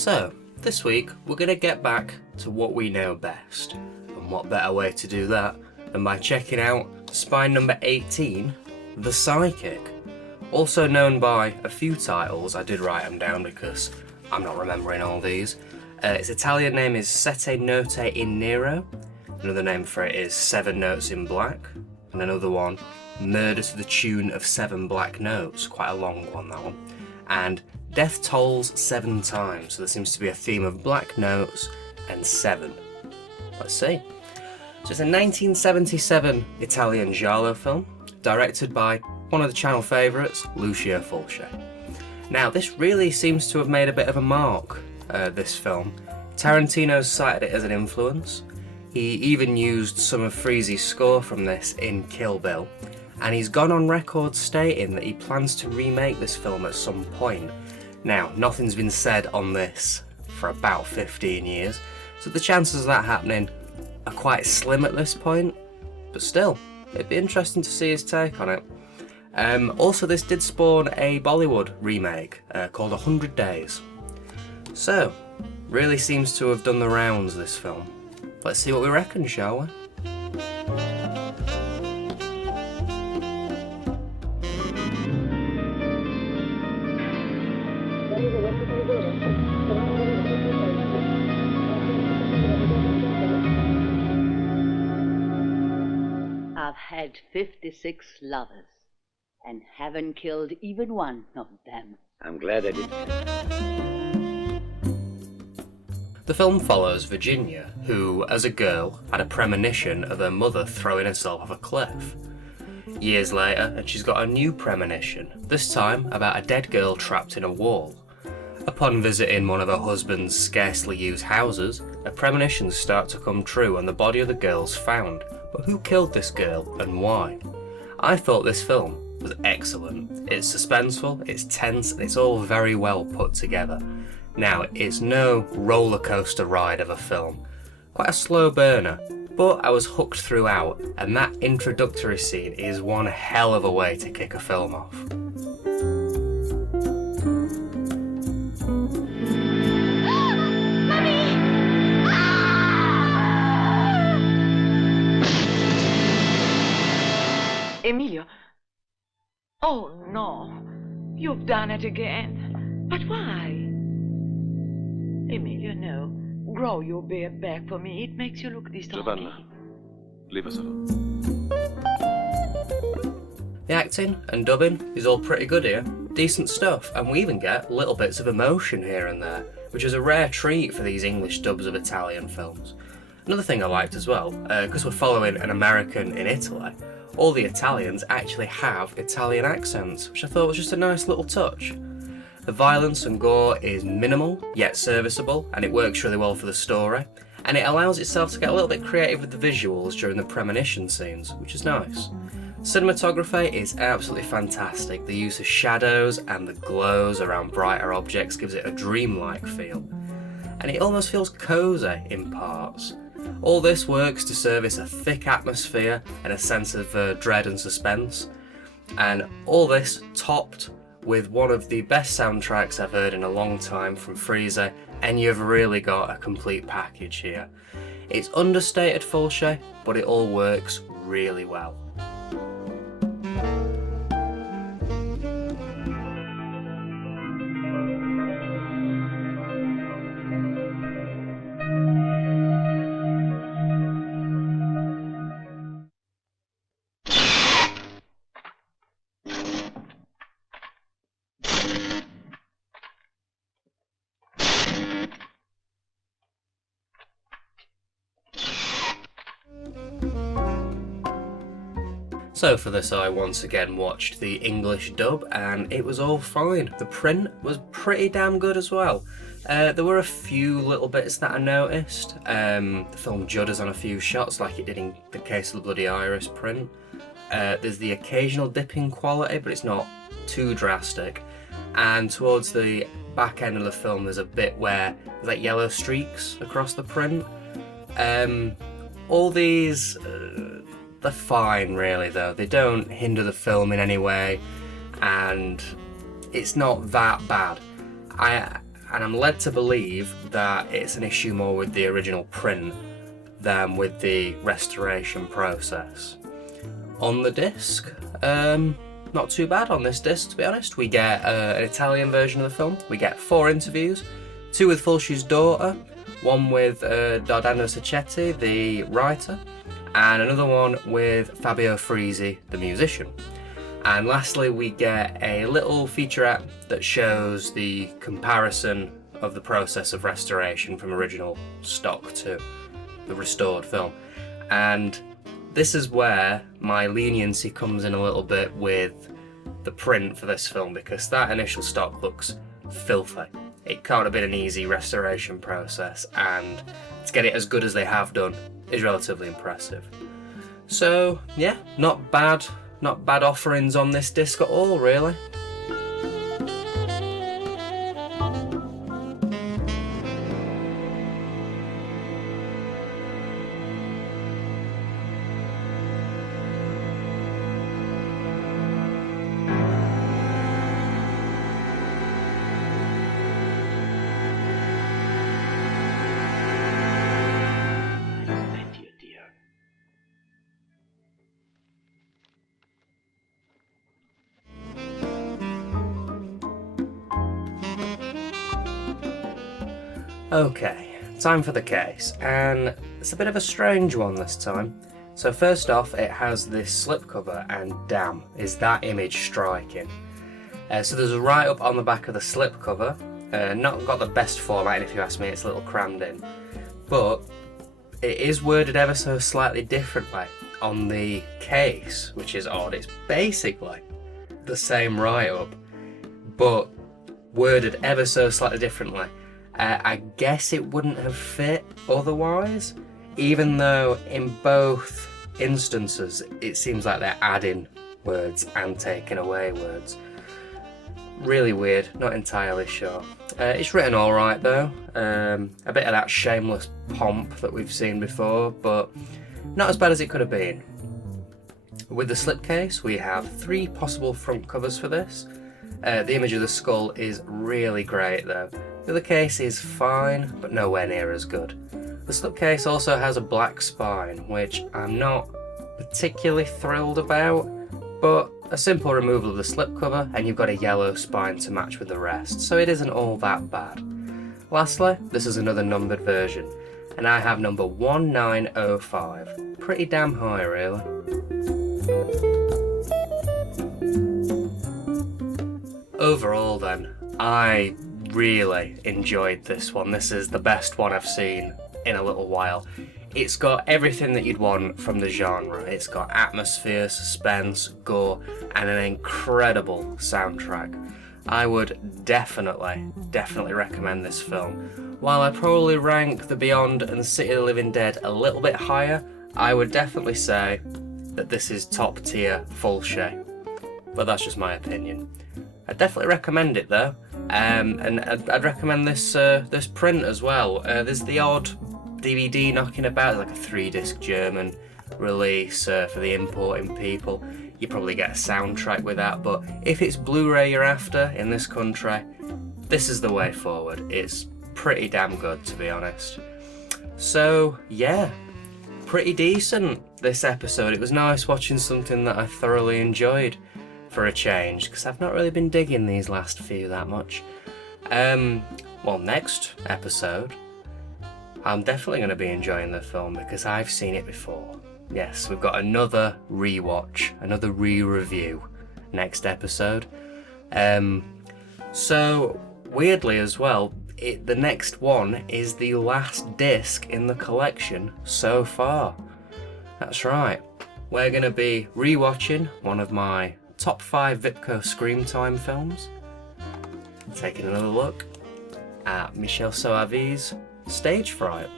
So, this week we're going to get back to what we know best, and what better way to do that than by checking out spine number 18, The Psychic. Also known by a few titles, I did write them down because I'm not remembering all these. Its Italian name is Sette Note in Nero, another name for it is Seven Notes in Black, and another one, Murder to the Tune of Seven Black Notes, quite a long one that one, and Death Tolls 7 Times, so there seems to be a theme of black notes and 7. Let's see. So it's a 1977 Italian Giallo film, directed by one of the channel favourites, Luci Fulci. Now this really seems to have made a bit of a mark, this film. Tarantino cited it as an influence. He even used some of Freeze's score from this in Kill Bill, and he's gone on record stating that he plans to remake this film at some point. Now, nothing's been said on this for about 15 years, so the chances of that happening are quite slim at this point, but still, it'd be interesting to see his take on it. Also, this did spawn a Bollywood remake called 100 Days. So, really seems to have done the rounds, this film. Let's see what we reckon, shall we? I've had 56 lovers, and haven't killed even one of them. I'm glad I did. The film follows Virginia, who, as a girl, had a premonition of her mother throwing herself off a cliff. Years later, and she's got a new premonition, this time about a dead girl trapped in a wall. Upon visiting one of her husband's scarcely used houses, her premonitions start to come true and the body of the girl's found. But who killed this girl and why? I thought this film was excellent. It's suspenseful, it's tense, and it's all very well put together. Now, it's no roller coaster ride of a film, quite a slow burner, but I was hooked throughout, and that introductory scene is one hell of a way to kick a film off. Emilio. Oh no, you've done it again. But why? Emilio, no. Grow your beard back for me. It makes you look distorted. Giovanna, leave us alone. The acting and dubbing is all pretty good here. Decent stuff, and we even get little bits of emotion here and there, which is a rare treat for these English dubs of Italian films. Another thing I liked as well, because we're following an American in Italy, all the Italians actually have Italian accents, which I thought was just a nice little touch. The violence and gore is minimal, yet serviceable, and it works really well for the story, and it allows itself to get a little bit creative with the visuals during the premonition scenes, which is nice. Cinematography is absolutely fantastic. The use of shadows and the glows around brighter objects gives it a dreamlike feel, and it almost feels cosy in parts. All this works to service a thick atmosphere and a sense of dread and suspense, and all this topped with one of the best soundtracks I've heard in a long time from Freezer, and you've really got a complete package here. It's understated Fulci, but it all works really well. So for this I once again watched the English dub and it was all fine. The print was pretty damn good as well. There were a few little bits that I noticed. The film judders on a few shots like it did in the case of the Bloody Iris print. There's the occasional dip in quality, but it's not too drastic. And towards the back end of the film there's a bit where there's like yellow streaks across the print. All these, they're fine really though. They don't hinder the film in any way and it's not that bad. and I'm led to believe that it's an issue more with the original print than with the restoration process. On the disc, not too bad on this disc, to be honest. We get an Italian version of the film. We get 4 interviews, 2 with Fulci's daughter, 1 with Dardano Sacchetti, the writer, and another one with Fabio Frisi, the musician. And lastly, we get a little featurette that shows the comparison of the process of restoration from original stock to the restored film. And this is where my leniency comes in a little bit with the print for this film, because that initial stock looks filthy. It can't have been an easy restoration process, and to get it as good as they have done is relatively impressive. So yeah, not bad offerings on this disc at all, really. Okay, time for the case, and it's a bit of a strange one this time. So first off, it has this slipcover, and damn, is that image striking. So there's a write-up on the back of the slipcover, not got the best formatting if you ask me, it's a little crammed in, but it is worded ever so slightly differently on the case, which is odd. It's basically the same write-up, but worded ever so slightly differently. I guess it wouldn't have fit otherwise, even though in both instances it seems like they're adding words and taking away words. Really weird, not entirely sure. It's written alright though, a bit of that shameless pomp that we've seen before, but not as bad as it could have been. With the slipcase, we have 3 possible front covers for this. The image of the skull is really great though. The other case is fine, but nowhere near as good. The slipcase also has a black spine, which I'm not particularly thrilled about, but a simple removal of the slipcover and you've got a yellow spine to match with the rest, so it isn't all that bad. Lastly, this is another numbered version, and I have number 1905. Pretty damn high, really. Overall then, I really enjoyed this one. This is the best one I've seen in a little while. It's got everything that you'd want from the genre. It's got atmosphere, suspense, gore, and an incredible soundtrack. I would definitely recommend this film. While I probably rank The Beyond and City of the Living Dead a little bit higher, I would definitely say that this is top tier Fulci. But that's just my opinion. I'd definitely recommend it though, and I'd recommend this this print as well. There's the odd DVD knocking about, like a 3-disc German release for the importing people. You probably get a soundtrack with that, but if it's Blu-ray you're after in this country, this is the way forward. It's pretty damn good, to be honest. So yeah, pretty decent this episode. It was nice watching something that I thoroughly enjoyed for a change, because I've not really been digging these last few that much. Well, next episode, I'm definitely going to be enjoying the film because I've seen it before. Yes, we've got another rewatch, another re-review next episode. So, weirdly as well, the next one is the last disc in the collection so far. That's right, we're going to be rewatching one of my top 5 Vipco Scream Time films. Taking another look at Michel Soavi's Stagefright.